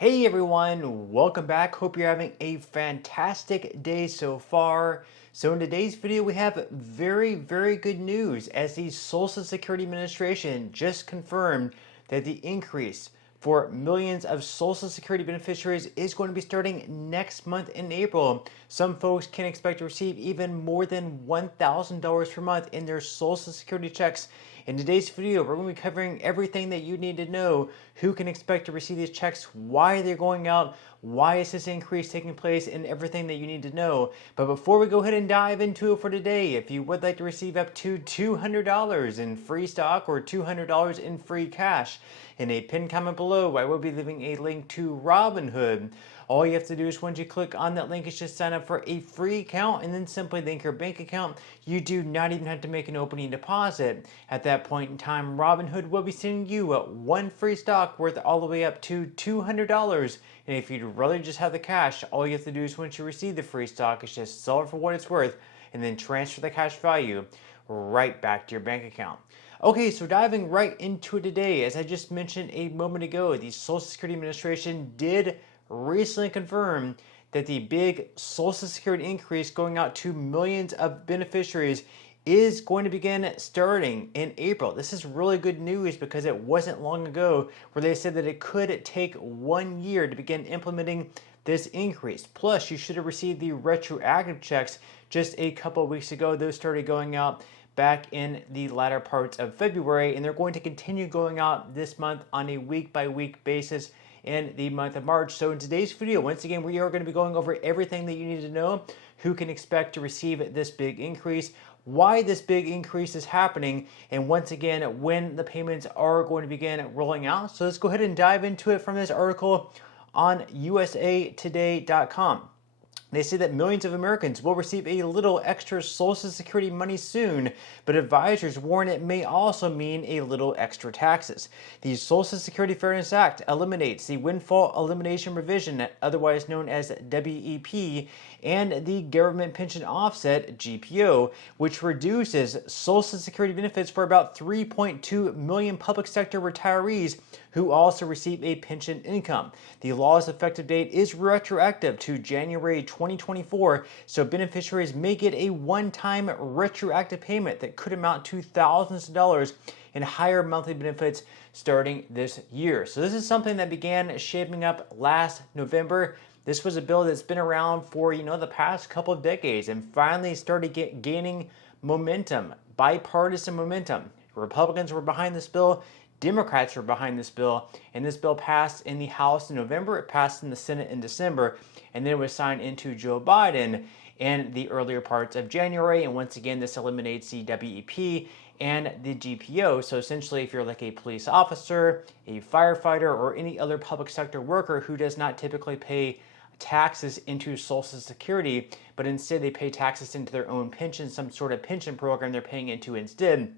Hey everyone, welcome back. Hope you're having a fantastic day so far. So in today's video, we have very good news as the Social Security Administration just confirmed that the increase for millions of Social Security beneficiaries is going to be starting next month in April. Some folks can expect to receive even more than $1,000 per month in their Social Security checks. In today's video, we're going to be covering everything that you need to know: who can expect to receive these checks, why they're going out, why is this increase taking place, and everything that you need to know. But before we go ahead and dive into it for today, if you would like to receive up to $200 in free stock or $200 in free cash, in a pinned comment below, I will be leaving a link to Robinhood. All you have to do is once you click on that link is just sign up for a free account and then simply link your bank account. You do not even have to make an opening deposit. At that point in time, Robinhood will be sending you one free stock worth all the way up to $200. And if you'd rather just have the cash, all you have to do is once you receive the free stock is just sell it for what it's worth and then transfer the cash value right back to your bank account. Okay, so diving right into it today, as I just mentioned a moment ago, the Social Security Administration did recently confirm that the big Social Security increase going out to millions of beneficiaries is going to begin starting in April. This is really good news because it wasn't long ago where they said that it could take 1 year to begin implementing this increase. Plus, you should have received the retroactive checks just a couple of weeks ago. Those started going out back in the latter parts of February, and they're going to continue going out this month on a week-by-week basis in the month of March. So in today's video, once again, we are going to be going over everything that you need to know: who can expect to receive this big increase, why this big increase is happening, and once again, when the payments are going to begin rolling out. So let's go ahead and dive into it from this article on usatoday.com. They say that millions of Americans will receive a little extra Social Security money soon, but advisors warn it may also mean a little extra taxes. The Social Security Fairness Act eliminates the windfall elimination provision, otherwise known as WEP, and the government pension offset, GPO, which reduces Social Security benefits for about 3.2 million public sector retirees who also receive a pension income. The law's effective date is retroactive to January 2024, so beneficiaries may get a one-time retroactive payment that could amount to thousands of dollars in higher monthly benefits starting this year. So this is something that began shaping up last November. This was a bill that's been around for, the past couple of decades and finally started gaining momentum, bipartisan momentum. Republicans were behind this bill, Democrats were behind this bill, and this bill passed in the House in November, it passed in the Senate in December, and then it was signed into Joe Biden in the earlier parts of January. And once again, this eliminates the WEP and the GPO. So essentially, if you're like a police officer, a firefighter, or any other public sector worker who does not typically pay taxes into Social Security, but instead they pay taxes into their own pension, some sort of pension program they're paying into instead.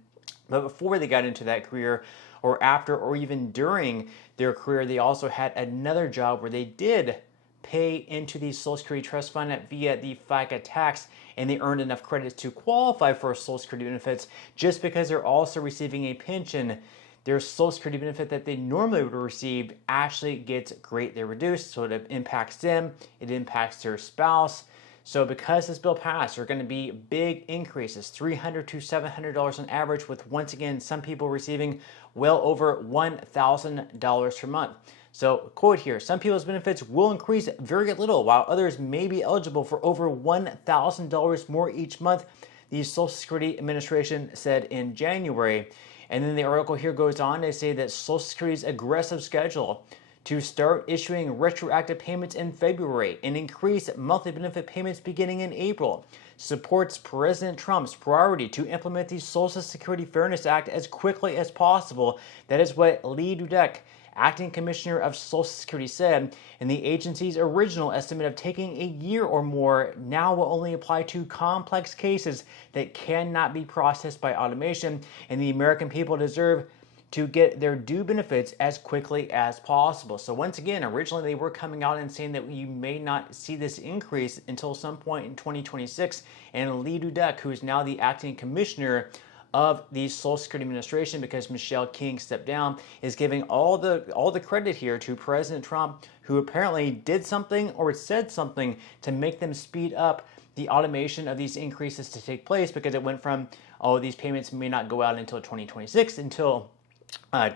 But before they got into that career, or after, or even during their career, they also had another job where they did pay into the Social Security Trust Fund via the FICA tax, and they earned enough credits to qualify for Social Security benefits. Just because they're also receiving a pension, their Social Security benefit that they normally would have received actually gets greatly reduced, so it impacts them, it impacts their spouse. So because this bill passed, there are going to be big increases, $300 to $700 on average, with once again some people receiving well over $1,000 per month. So quote here, some people's benefits will increase very little, while others may be eligible for over $1,000 more each month, the Social Security Administration said in January. And then the article here goes on to say that Social Security's aggressive schedule to start issuing retroactive payments in February and increase monthly benefit payments beginning in April supports President Trump's priority to implement the Social Security Fairness Act as quickly as possible. That is what Lee Dudek, acting commissioner of Social Security, said, and the agency's original estimate of taking a year or more now will only apply to complex cases that cannot be processed by automation, and the American people deserve to get their due benefits as quickly as possible. So once again, originally they were coming out and saying that you may not see this increase until some point in 2026, and Lee Dudek, who is now the acting commissioner of the Social Security Administration, because Michelle King stepped down, is giving all the credit here to President Trump, who apparently did something or said something to make them speed up the automation of these increases to take place, because it went from, oh, these payments may not go out until 2026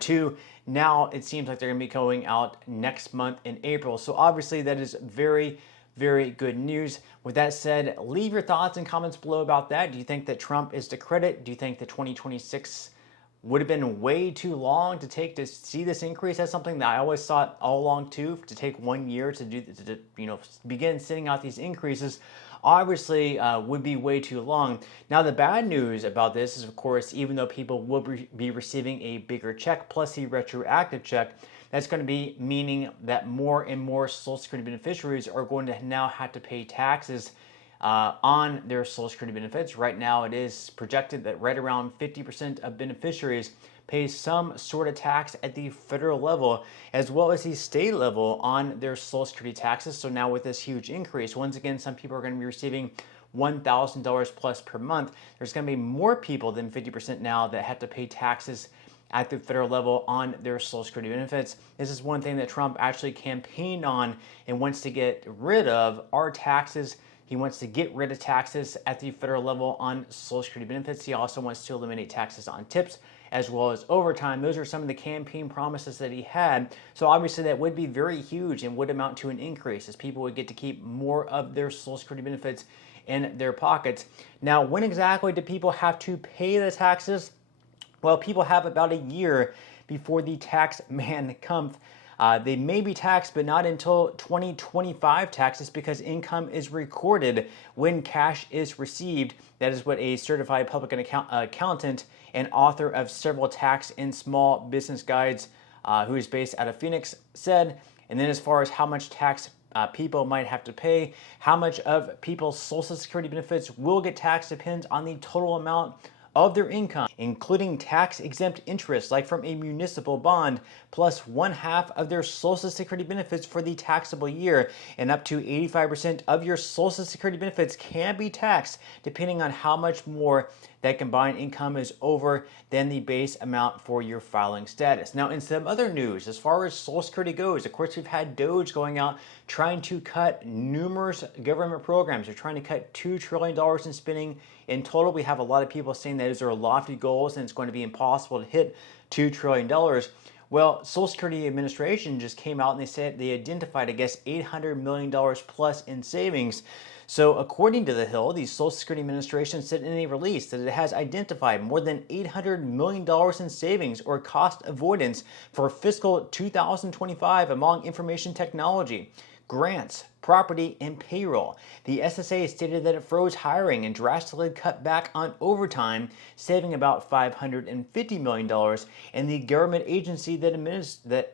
to now it seems like they're going to be going out next month in April. So obviously that is very, very good news. With that said, leave your thoughts and comments below about that. Do you think that Trump is to credit? Do you think that 2026 would have been way too long to see this increase? As something that I always thought all along too, to take 1 year to begin sending out these increases, obviously would be way too long. Now, the bad news about this is, of course, even though people will be receiving a bigger check plus the retroactive check, that's going to be meaning that more and more Social Security beneficiaries are going to now have to pay taxes on their Social Security benefits. Right now, it is projected that right around 50% of beneficiaries pay some sort of tax at the federal level as well as the state level on their Social Security taxes. So now with this huge increase, once again, some people are going to be receiving $1,000 plus per month. There's going to be more people than 50% now that have to pay taxes at the federal level on their Social Security benefits. This is one thing that Trump actually campaigned on and wants to get rid of, are taxes. He wants to get rid of taxes at the federal level on Social Security benefits. He also wants to eliminate taxes on tips as well as overtime. Those are some of the campaign promises that he had. So obviously that would be very huge and would amount to an increase, as people would get to keep more of their Social Security benefits in their pockets. Now, when exactly do people have to pay the taxes? Well, people have about a year before the tax man comes. They may be taxed, but not until 2025 taxes, because income is recorded when cash is received. That is what a certified public accountant and author of several tax and small business guides, who is based out of Phoenix, said. And then as far as how much tax people might have to pay, how much of people's Social Security benefits will get taxed depends on the total amount of their income, including tax-exempt interest, like from a municipal bond, plus 1/2 of their Social Security benefits for the taxable year, and up to 85% of your Social Security benefits can be taxed, depending on how much more that combined income is over than the base amount for your filing status. Now, in some other news, as far as Social Security goes, of course, we've had DOGE going out trying to cut numerous government programs. They're trying to cut $2 trillion in spending in total. We have a lot of people saying that those are lofty goals and it's going to be impossible to hit $2 trillion. Well, Social Security Administration just came out and they said they identified, I guess, $800 million plus in savings. So according to The Hill, the Social Security Administration said in a release that it has identified more than $800 million in savings or cost avoidance for fiscal 2025 among information technology, grants, property, and payroll. The SSA stated that it froze hiring and drastically cut back on overtime, saving about $550 million, and the government agency that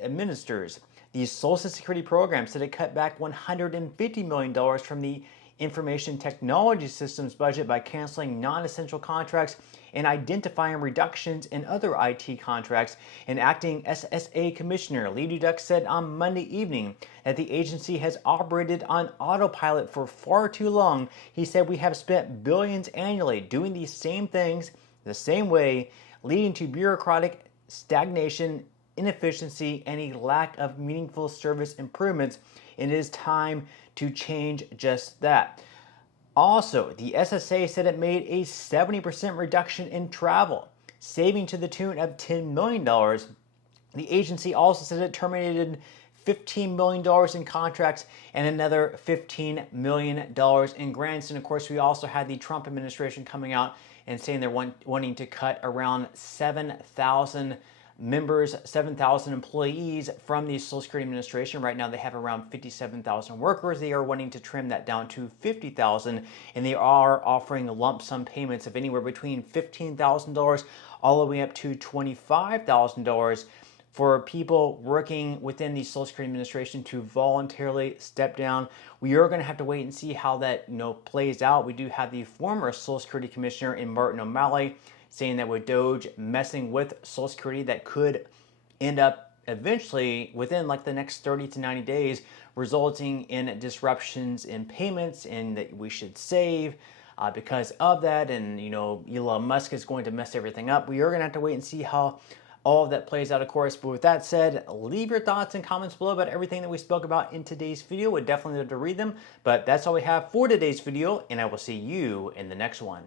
administers the Social Security program said it cut back $150 million from the information technology systems budget by canceling non-essential contracts and identifying reductions in other IT contracts. And acting SSA Commissioner Lee Duduck said on Monday evening that the agency has operated on autopilot for far too long. He said, "We have spent billions annually doing these same things the same way, leading to bureaucratic stagnation, inefficiency, and a lack of meaningful service improvements. And it is time to change just that." Also, the SSA said it made a 70% reduction in travel, saving to the tune of $10 million. The agency also said it terminated $15 million in contracts and another $15 million in grants. And of course, we also had the Trump administration coming out and saying they're wanting to cut around 7,000 members, 7,000 employees from the Social Security Administration. Right now they have around 57,000 workers. They are wanting to trim that down to 50,000, and they are offering lump sum payments of anywhere between $15,000 all the way up to $25,000 for people working within the Social Security Administration to voluntarily step down. We are going to have to wait and see how that plays out. We do have the former Social Security Commissioner in Martin O'Malley saying that with DOGE messing with Social Security, that could end up eventually within like the next 30 to 90 days, resulting in disruptions in payments and that we should save. because of that. And, Elon Musk is going to mess everything up. We are going to have to wait and see how all of that plays out, of course. But with that said, leave your thoughts and comments below about everything that we spoke about in today's video. We'd definitely love to read them. But that's all we have for today's video, and I will see you in the next one.